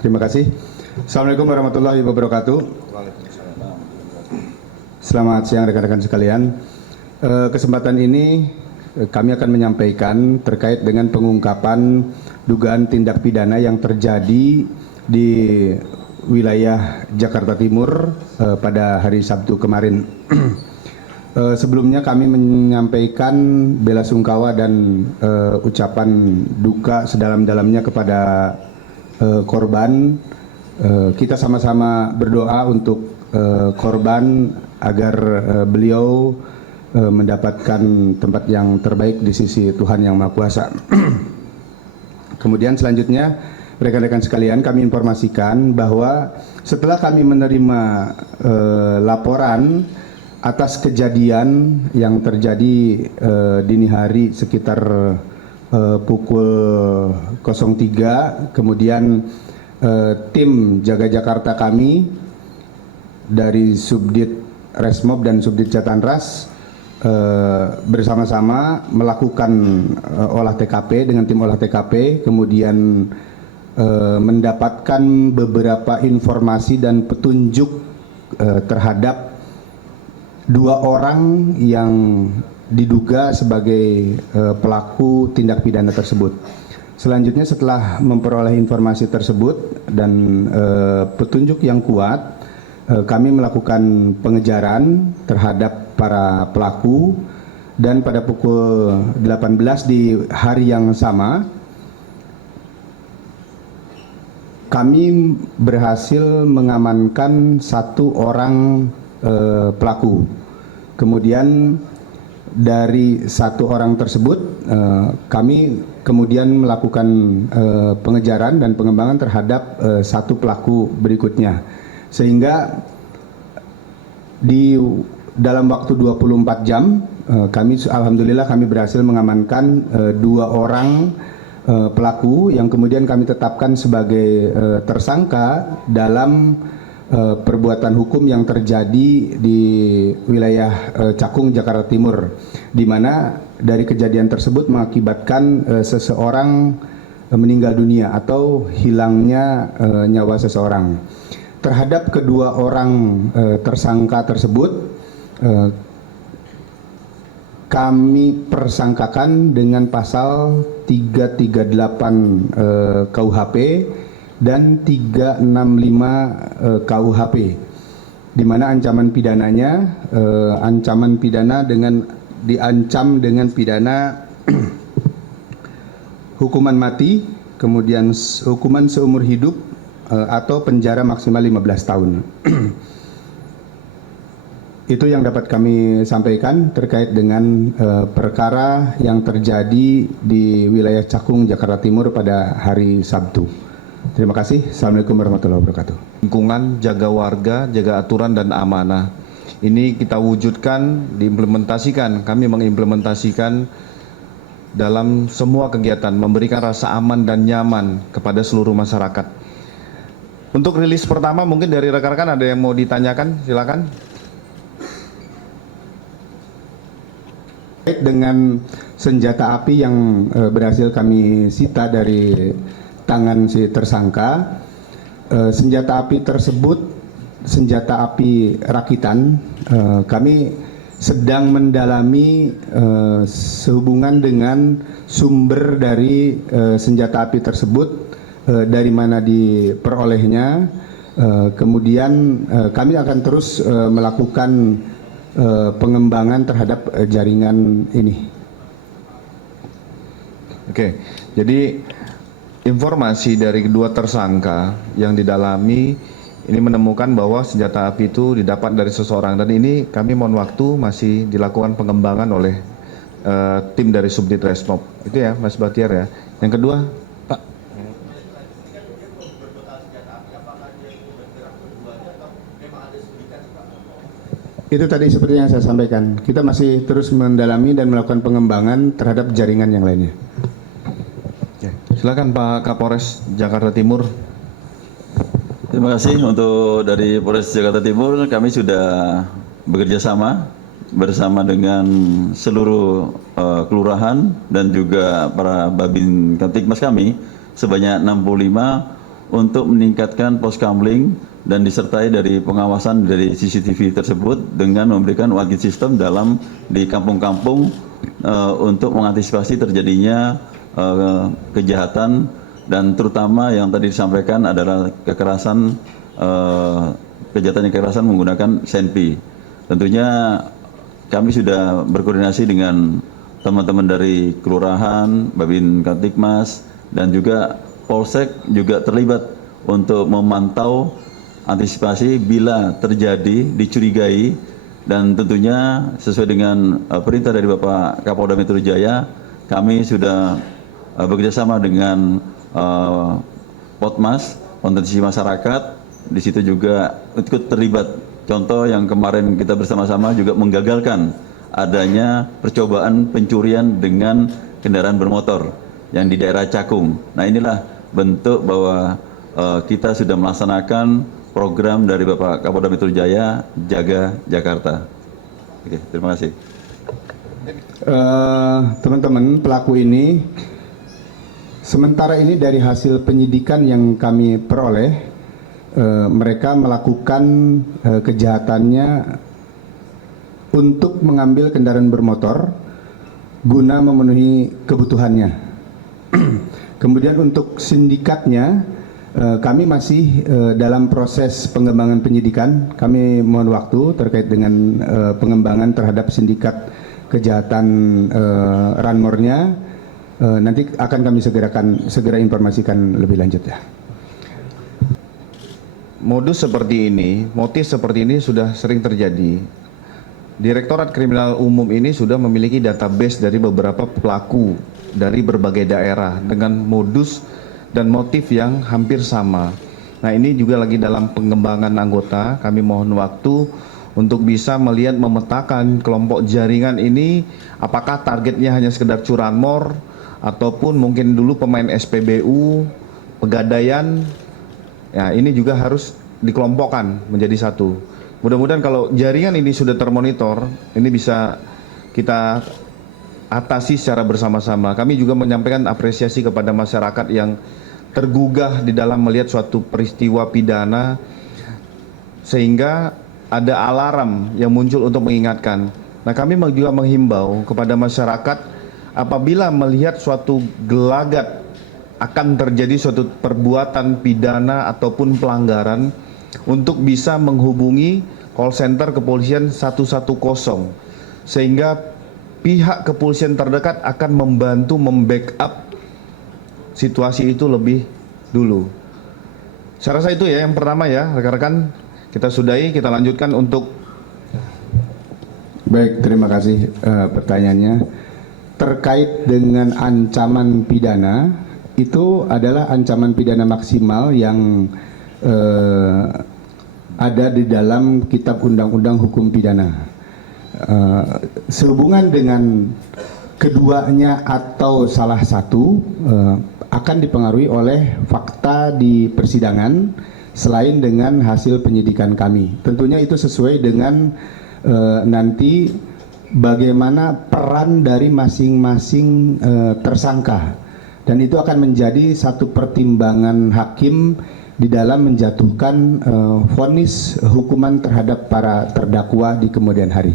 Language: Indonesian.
Terima kasih. Assalamualaikum warahmatullahi wabarakatuh. Selamat siang rekan-rekan sekalian. Kesempatan ini kami akan menyampaikan terkait dengan pengungkapan dugaan tindak pidana yang terjadi di wilayah Jakarta Timur pada hari Sabtu kemarin. Sebelumnya kami menyampaikan bela sungkawa dan ucapan duka sedalam-dalamnya kepada korban. Kita sama-sama berdoa untuk korban agar beliau mendapatkan tempat yang terbaik di sisi Tuhan Yang Maha Kuasa. Kemudian selanjutnya rekan-rekan sekalian, kami informasikan bahwa setelah kami menerima laporan atas kejadian yang terjadi dini hari sekitar pukul 03, kemudian tim Jaga Jakarta kami dari Subdit Resmob dan Subdit Jatanras bersama-sama melakukan olah TKP dengan tim olah TKP, kemudian mendapatkan beberapa informasi dan petunjuk terhadap 2 orang yang diduga sebagai pelaku tindak pidana tersebut. Selanjutnya setelah memperoleh informasi tersebut dan petunjuk yang kuat, kami melakukan pengejaran terhadap para pelaku dan pada pukul 18 di hari yang sama kami berhasil mengamankan 1 orang pelaku. Kemudian dari 1 orang tersebut kami kemudian melakukan pengejaran dan pengembangan terhadap 1 pelaku berikutnya, sehingga di dalam waktu 24 jam alhamdulillah kami berhasil mengamankan 2 orang pelaku yang kemudian kami tetapkan sebagai tersangka dalam perbuatan hukum yang terjadi di wilayah Cakung, Jakarta Timur, di mana dari kejadian tersebut mengakibatkan seseorang meninggal dunia atau hilangnya nyawa seseorang. Terhadap kedua orang tersangka tersebut, kami persangkakan dengan pasal 338 KUHP dan 365 KUHP, di mana ancaman pidananya diancam dengan pidana hukuman mati, kemudian hukuman seumur hidup atau penjara maksimal 15 tahun. Itu yang dapat kami sampaikan terkait dengan perkara yang terjadi di wilayah Cakung, Jakarta Timur pada hari Sabtu. Terima kasih. Assalamualaikum warahmatullahi wabarakatuh. Lingkungan, jaga warga, jaga aturan dan amanah. Ini kita wujudkan, diimplementasikan. Kami mengimplementasikan dalam semua kegiatan, memberikan rasa aman dan nyaman kepada seluruh masyarakat. Untuk rilis pertama mungkin dari rekan-rekan ada yang mau ditanyakan, silakan. Dengan senjata api yang berhasil kami sita dari tangan si tersangka, senjata api tersebut senjata api rakitan. Kami sedang mendalami sehubungan dengan sumber dari senjata api tersebut, dari mana diperolehnya. Kemudian kami akan terus melakukan pengembangan terhadap jaringan ini. Oke, jadi informasi dari kedua tersangka yang didalami ini menemukan bahwa senjata api itu didapat dari seseorang, dan ini kami mohon waktu masih dilakukan pengembangan oleh tim dari Subdit Resmob. Itu ya Mas Batiar ya. Yang kedua, Pak. Itu tadi seperti yang saya sampaikan. Kita masih terus mendalami dan melakukan pengembangan terhadap jaringan yang lainnya. Silakan Pak Kapolres Jakarta Timur. Terima kasih untuk dari Polres Jakarta Timur. Kami sudah bekerja sama bersama dengan seluruh kelurahan dan juga para Babin Kamtibmas kami sebanyak 65 untuk meningkatkan poskamling dan disertai dari pengawasan dari CCTV tersebut dengan memberikan warning system di kampung-kampung untuk mengantisipasi terjadinya kejahatan, dan terutama yang tadi disampaikan adalah kejahatan kekerasan menggunakan senpi. Tentunya kami sudah berkoordinasi dengan teman-teman dari kelurahan, Babin Kamtipmas, dan juga Polsek juga terlibat untuk memantau antisipasi bila terjadi dicurigai, dan tentunya sesuai dengan perintah dari Bapak Kapolda Metro Jaya, kami sudah bekerjasama dengan Potmas, Kontensi Masyarakat, di situ juga ikut terlibat. Contoh yang kemarin kita bersama-sama juga menggagalkan adanya percobaan pencurian dengan kendaraan bermotor yang di daerah Cakung. Nah, inilah bentuk bahwa kita sudah melaksanakan program dari Bapak Kapolda Metro Jaya, Jaga Jakarta. Oke, terima kasih. Teman-teman, pelaku ini sementara ini dari hasil penyidikan yang kami peroleh, mereka melakukan kejahatannya untuk mengambil kendaraan bermotor guna memenuhi kebutuhannya. Kemudian untuk sindikatnya, kami masih dalam proses pengembangan penyidikan. Kami mohon waktu terkait dengan pengembangan terhadap sindikat kejahatan Ranmornya. Nanti akan kami segera informasikan lebih lanjut ya. Modus seperti ini, motif seperti ini sudah sering terjadi. Direktorat Kriminal Umum ini sudah memiliki database dari beberapa pelaku dari berbagai daerah dengan modus dan motif yang hampir sama. Nah, ini juga lagi dalam pengembangan anggota. Kami mohon waktu untuk bisa melihat memetakan kelompok jaringan ini, apakah targetnya hanya sekedar curanmor ataupun mungkin dulu pemain SPBU, Pegadaian. Ya, ini juga harus dikelompokkan menjadi satu. Mudah-mudahan kalau jaringan ini sudah termonitor, ini bisa kita atasi secara bersama-sama. Kami juga menyampaikan apresiasi kepada masyarakat yang tergugah di dalam melihat suatu peristiwa pidana, sehingga ada alarm yang muncul untuk mengingatkan. Nah, kami juga menghimbau kepada masyarakat apabila melihat suatu gelagat akan terjadi suatu perbuatan pidana ataupun pelanggaran, untuk bisa menghubungi call center kepolisian 110, sehingga pihak kepolisian terdekat akan membantu membackup situasi itu lebih dulu. Saya rasa itu ya yang pertama ya, rekan-rekan. Kita sudahi, kita lanjutkan untuk. Baik, terima kasih pertanyaannya. Terkait dengan ancaman pidana, itu adalah ancaman pidana maksimal yang ada di dalam Kitab Undang-Undang Hukum Pidana. Sehubungan dengan keduanya atau salah satu akan dipengaruhi oleh fakta di persidangan selain dengan hasil penyidikan kami. Tentunya itu sesuai dengan nanti bagaimana peran dari masing-masing tersangka, dan itu akan menjadi satu pertimbangan hakim di dalam menjatuhkan vonis hukuman terhadap para terdakwa di kemudian hari.